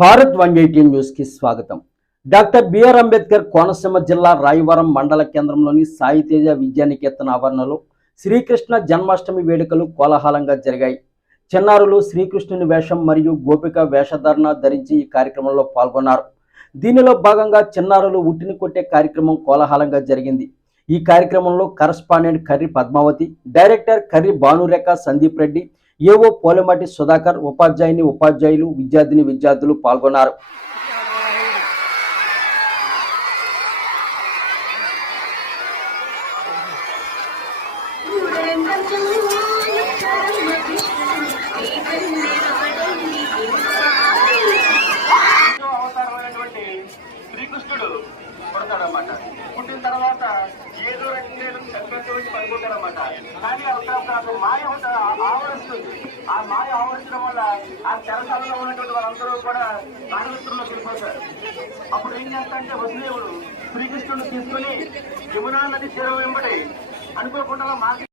Bharat 180 news కి స్వాగతం. Doctor BR Ambedkar Konaseema జిల్లా రాయవరం మండల కేంద్రంలోని సాయి తేజ విద్యానికేతన్ ఆవరణలో శ్రీకృష్ణ జన్మాష్టమి వేడుకలు కోలాహలంగా జరిగాయి. చిన్నారులు శ్రీకృష్ణుని వేషం మరియు గోపిక వేషధారణ ధరించి ఈ కార్యక్రమంలో పాల్గొన్నారు. దీనిలో భాగంగా చిన్నారులు ఉట్టిని కొట్టే కార్యక్రమం కోలాహలంగా జరిగింది. ఈ కార్యక్రమంలో కరస్పాండెంట్ కర్రి పద్మావతి, డైరెక్టర్ కర్రి భానురేఖ సందీప్ రెడ్డి, ఏవో పోలమాటి సుధాకర్, ఉపాధ్యాయులు, విద్యార్థులు పాల్గొన్నారు. శ్రీకృష్ణుడు పుడతాడనమాట. పుట్టిన తర్వాత ఏదో రకంగా సంతోషించి పడిపోతాడనమాట. కానీ అక్కడ మాయ ఆవరిస్తుంది. ఆ మాయ ఆవరించడం వల్ల ఆ చెరసాలలో ఉన్నటువంటి వాళ్ళందరూ కూడా నాగరికంలోకి వెళ్ళిపోతారు. అప్పుడు ఏం చేస్తారంటే వసుదేవుడు శ్రీకృష్ణుడిని తీసుకుని యమునా నది తీరం వెంబడి అనుకోకుండా మార్గం